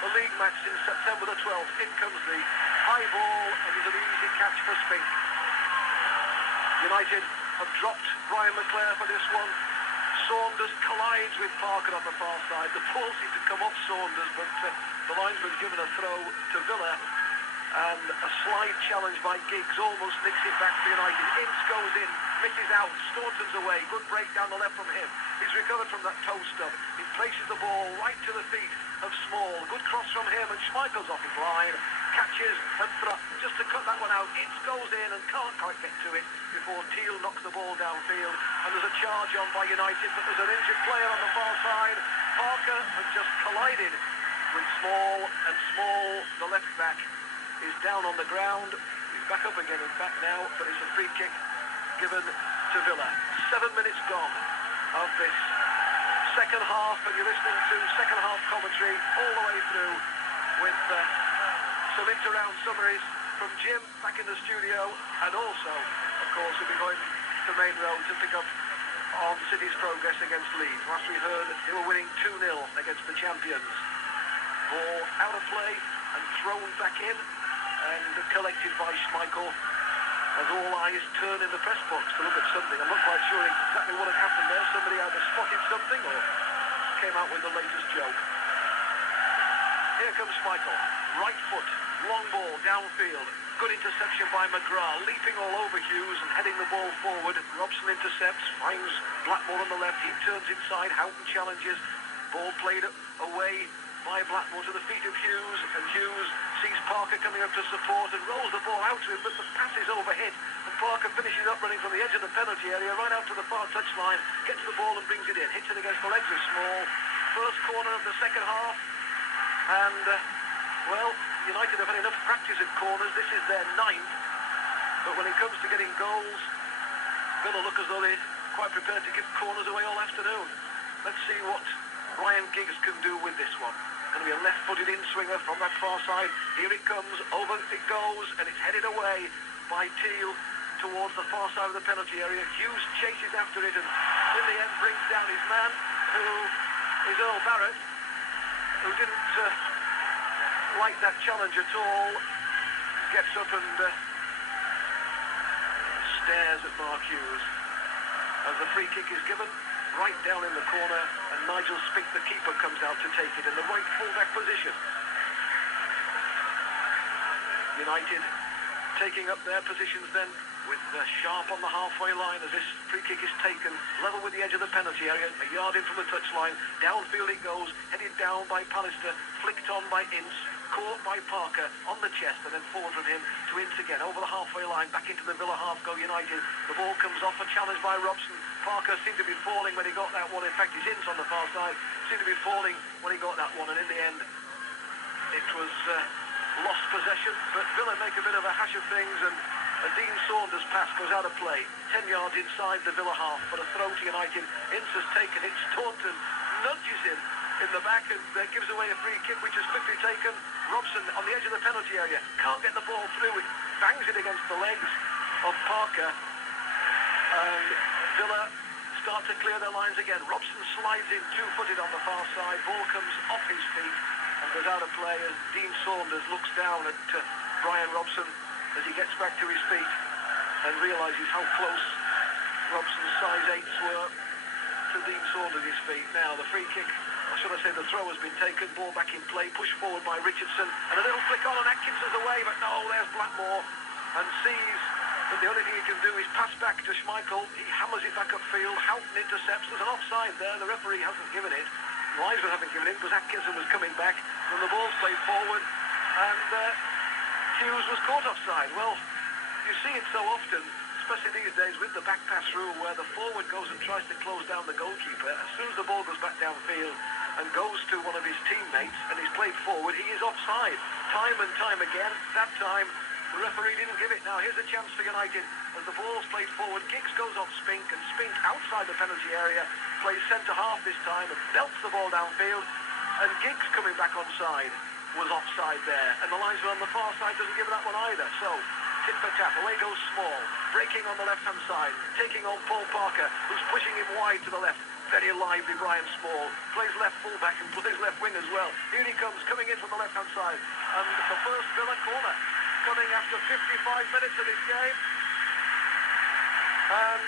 the league match since September the 12th. In comes the high ball, and it's an easy catch for Spink. United have dropped Brian McClare for this one. Saunders collides with Parker on the far side. The ball seemed to come off Saunders, but the linesman's given a throw to Villa. And a slide challenge by Giggs almost nicks it back for United. Ince goes in, misses out, Staunton's away. Good break down the left from him. He's recovered from that toe stub. He places the ball right to the feet of Small. Good cross from him, and Schmeichel's off his line. Catches and thrust just to cut that one out. Ince goes in and can't quite get to it before Teal knocks the ball downfield. And there's a charge on by United, but there's an injured player on the far side. Parker has just collided with Small, and Small, the left back, is down on the ground. He's back up again and back now, but it's a free kick given to Villa. 7 minutes gone of this second half, and you're listening to second half commentary all the way through with some inter-round summaries from Jim back in the studio, and also, of course, we'll be going to Main Road to pick up on City's progress against Leeds. Last we heard, they were winning 2-0 against the champions. Ball out of play and thrown back in, and collected by Schmeichel, as all eyes turn in the press box to look at something. I'm not quite sure exactly what had happened there. Somebody either spotted something or came out with the latest joke. Here comes Schmeichel, right foot, long ball downfield, good interception by McGrath, leaping all over Hughes and heading the ball forward. Robson intercepts, finds Blackmore on the left, he turns inside, Houghton challenges, ball played away by Blackmore to the feet of Hughes, and Hughes sees Parker coming up to support and rolls the ball out to him, but the pass is overhit, and Parker finishes up running from the edge of the penalty area right out to the far touchline, gets the ball and brings it in, hits it against the legs of Small. First corner of the second half, and well, United have had enough practice at corners. This is their 9th, but when it comes to getting goals, Villa look as though they're quite prepared to give corners away all afternoon. Let's see what Ryan Giggs can do with this one. Going to be a left-footed in-swinger from that far side. Here it comes, over it goes, and it's headed away by Teal towards the far side of the penalty area. Hughes chases after it and in the end brings down his man, who is Earl Barrett, who didn't like that challenge at all. Gets up and stares at Mark Hughes as the free kick is given. Right down in the corner, and Nigel Spink, the keeper, comes out to take it in the right full-back position. United taking up their positions then, with Sharp on the halfway line as this free kick is taken, level with the edge of the penalty area, a yard in from the touchline, downfield it goes, headed down by Pallister, flicked on by Ince, caught by Parker on the chest, and then forward from him to Ince again, over the halfway line, back into the Villa half go United. The ball comes off, a challenge by Robson. Parker seemed to be falling when he got that one. In fact, it's Ince on the far side, seemed to be falling when he got that one, and in the end, it was lost possession, but Villa make a bit of a hash of things, and a Dean Saunders pass goes out of play, 10 yards inside the Villa half, but a throw to United. Ince has taken it, Staunton nudges him in the back and gives away a free kick, which is quickly taken. Robson on the edge of the penalty area, can't get the ball through, it bangs it against the legs of Parker, and Villa start to clear their lines again. Robson slides in two-footed on the far side, ball comes off his feet and goes out of play as Dean Saunders looks down at Brian Robson as he gets back to his feet and realises how close Robson's size 8s were to Dean Saunders' feet. Now the free kick, or should I say the throw, has been taken, ball back in play, pushed forward by Richardson, and a little flick on and Atkinson's away, but no, there's Blackmore, and sees that the only thing he can do is pass back to Schmeichel. He hammers it back upfield, Houghton intercepts, there's an offside there, the referee hasn't given it, Linesman haven't given it, because Atkinson was coming back, and the ball's played forward, and Hughes was caught offside. Well, you see it so often, especially these days with the back pass rule, where the forward goes and tries to close down the goalkeeper. As soon as the ball goes back downfield and goes to one of his teammates and he's played forward, he is offside. Time and time again. That time, the referee didn't give it. Now, here's a chance for United as the ball's played forward. Giggs goes off Spink, and Spink outside the penalty area plays centre half this time and belts the ball downfield, and Giggs coming back onside was offside there, and the linesman on the far side doesn't give that one either. So tit for tat, away goes Small, breaking on the left hand side, taking on Paul Parker, who's pushing him wide to the left. Very lively Brian Small. Plays left full-back and plays left wing as well. Here he comes, coming in from the left-hand side. And the first Villa corner coming after 55 minutes of this game. And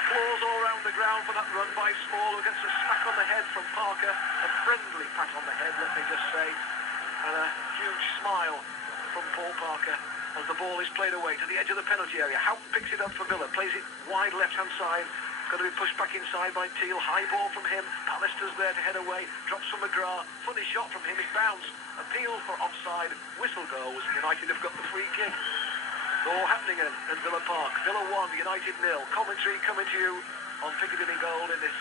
applause all around the ground for that run by Small, who gets a smack on the head from Parker. A friendly pat on the head, let me just say. And a huge smile from Paul Parker as the ball is played away to the edge of the penalty area. Houghton picks it up for Villa, plays it wide left-hand side. Going to be pushed back inside by Teal. High ball from him. Pallister's there to head away. Drops from McGrath. Funny shot from him. It bounced. Appeal for offside. Whistle goes. United have got the free kick. All happening at Villa Park. Villa 1, United 0. Commentary coming to you on Piccadilly Gold in this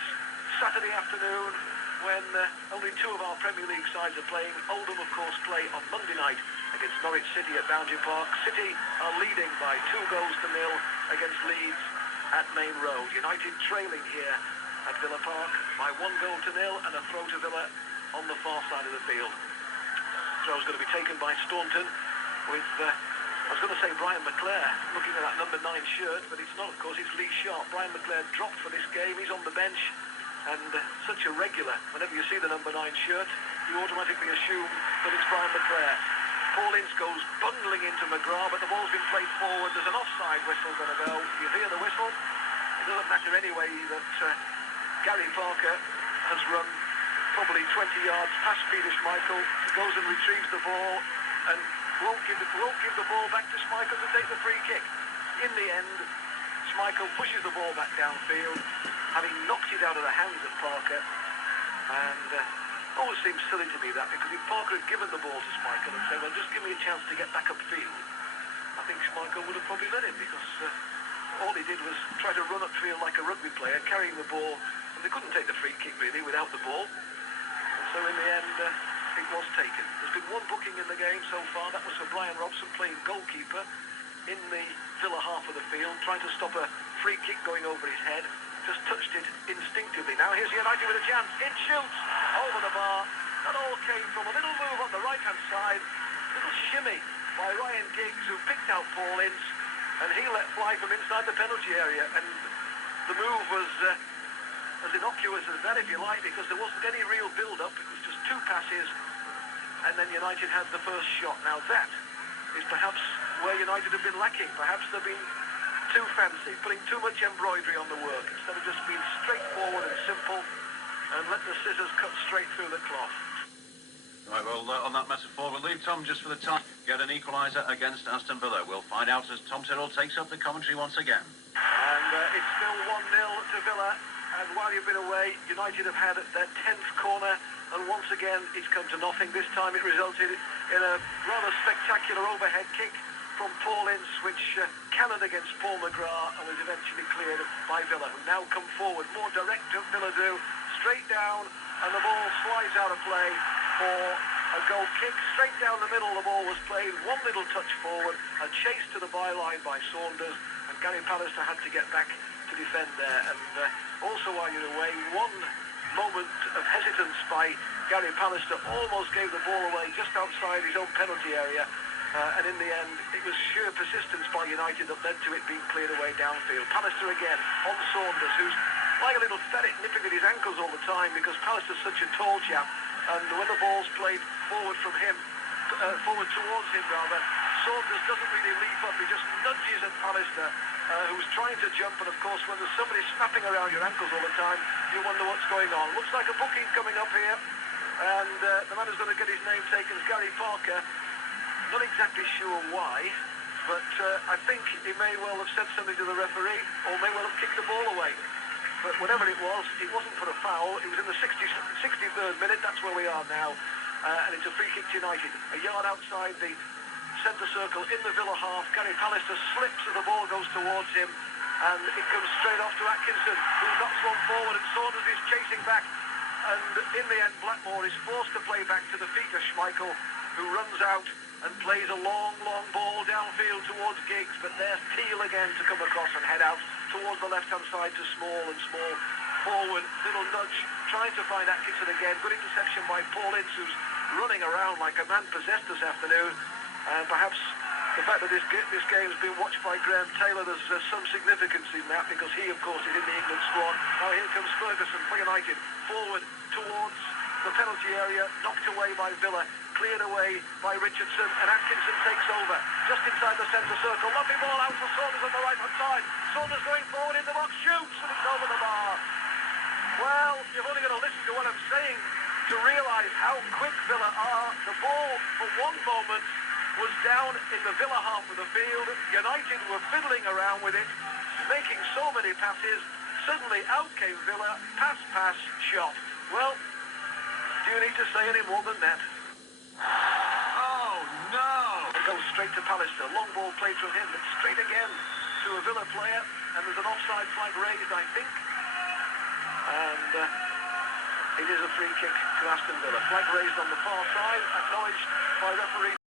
Saturday afternoon when only two of our Premier League sides are playing. Oldham, of course, play on Monday night against Norwich City at Boundary Park. City are leading by 2 goals to 0 against Leeds at Main Road. United trailing here at Villa Park by 1 goal to 0 and a throw to Villa on the far side of the field. Throw's going to be taken by Staunton with, I was going to say Brian McClare looking at that number 9 shirt, but it's not, of course, it's Lee Sharp. Brian McClare dropped for this game. He's on the bench and such a regular. Whenever you see the number 9 shirt, you automatically assume that it's Brian McClare. Paul Ince goes bundling into McGrath, but the ball's been played forward. There's an offside whistle going to go. You hear the whistle? It doesn't matter anyway that Gary Parker has run probably 20 yards past Peter Schmeichel. He goes and retrieves the ball and won't give the ball back to Schmeichel to take the free kick. In the end, Schmeichel pushes the ball back downfield, having knocked it out of the hands of Parker. And always seems silly to me that, because if Parker had given the ball to Schmeichel and said, well, just give me a chance to get back upfield, I think Schmeichel would have probably let him, because all he did was try to run upfield like a rugby player, carrying the ball, and they couldn't take the free kick really without the ball. And so in the end, it was taken. There's been 1 booking in the game so far. That was for Brian Robson playing goalkeeper in the Villa half of the field, trying to stop a free kick going over his head. Just touched it instinctively. Now here's United with a chance. It shoots over the bar. That all came from a little move on the right-hand side. Little shimmy by Ryan Giggs, who picked out Paul Ince, and he let fly from inside the penalty area. And the move was as innocuous as that, if you like, because there wasn't any real build-up. It was just 2 passes, and then United had the first shot. Now that is perhaps where United have been lacking. Perhaps they've been too fancy, putting too much embroidery on the work, instead of just being straightforward and simple and let the scissors cut straight through the cloth. Right, well, on that metaphor, we'll leave Tom just for the time. Get an equaliser against Aston Villa. We'll find out as Tom Tirral takes up the commentary once again. And it's still 1-0 to Villa. And while you've been away, United have had their 10th corner, and once again it's come to nothing. This time it resulted in a rather spectacular overhead kick from Paul Ince, which cannoned against Paul McGrath and was eventually cleared by Villa, who now come forward. More direct than Villa do, straight down, and the ball slides out of play for a goal kick. Straight down the middle, the ball was played, 1 little touch forward, a chase to the byline by Saunders, and Gary Pallister had to get back to defend there. And also while you're away, 1 moment of hesitance by Gary Pallister, almost gave the ball away just outside his own penalty area. And in the end, it was sheer persistence by United that led to it being cleared away downfield. Pallister again on Saunders, who's like a little ferret nipping at his ankles all the time, because Pallister's such a tall chap. And when the ball's played forward from him, forward towards him rather, Saunders doesn't really leap up. He just nudges at Pallister, who's trying to jump. And of course, when there's somebody snapping around your ankles all the time, you wonder what's going on. Looks like a booking coming up here. And the man who's going to get his name taken is Gary Parker. Not exactly sure why, but I think he may well have said something to the referee, or may well have kicked the ball away. But whatever it wasn't for a foul. It was in the 63rd minute. That's where we are now. And it's a free kick to United. A yard outside the centre circle in the Villa half. Gary Pallister slips as the ball goes towards him, and it comes straight off to Atkinson, who knocks one forward, and Saunders is chasing back. And in the end, Blackmore is forced to play back to the feet of Schmeichel, who runs out and plays a long ball downfield towards Giggs. But there's Teal again to come across and head out towards the left-hand side to Small, and Small forward, little nudge, trying to find Atkinson again. Good interception by Paul Ince, who's running around like a man possessed this afternoon. And perhaps The fact that this game's been watched by Graham Taylor, there's some significance in that, because he, of course, is in the England squad. Now here comes Ferguson for United, forward towards the penalty area, knocked away by Villa, cleared away by Richardson, and Atkinson takes over, just inside the centre circle. Lovely ball out for Saunders on the right-hand side. Saunders going forward in the box, shoots, and it's over the bar. Well, you've only got to listen to what I'm saying to realise how quick Villa are. The ball, for one moment, was down in the Villa half of the field. United were fiddling around with it, making so many passes. Suddenly out came Villa, pass, shot. Well, do you need to say any more than that? Oh, no! It goes straight to Pallister. Long ball played from him, but straight again to a Villa player. And there's an offside flag raised, I think. And it is a free kick to Aston Villa. Flag raised on the far side, acknowledged by referee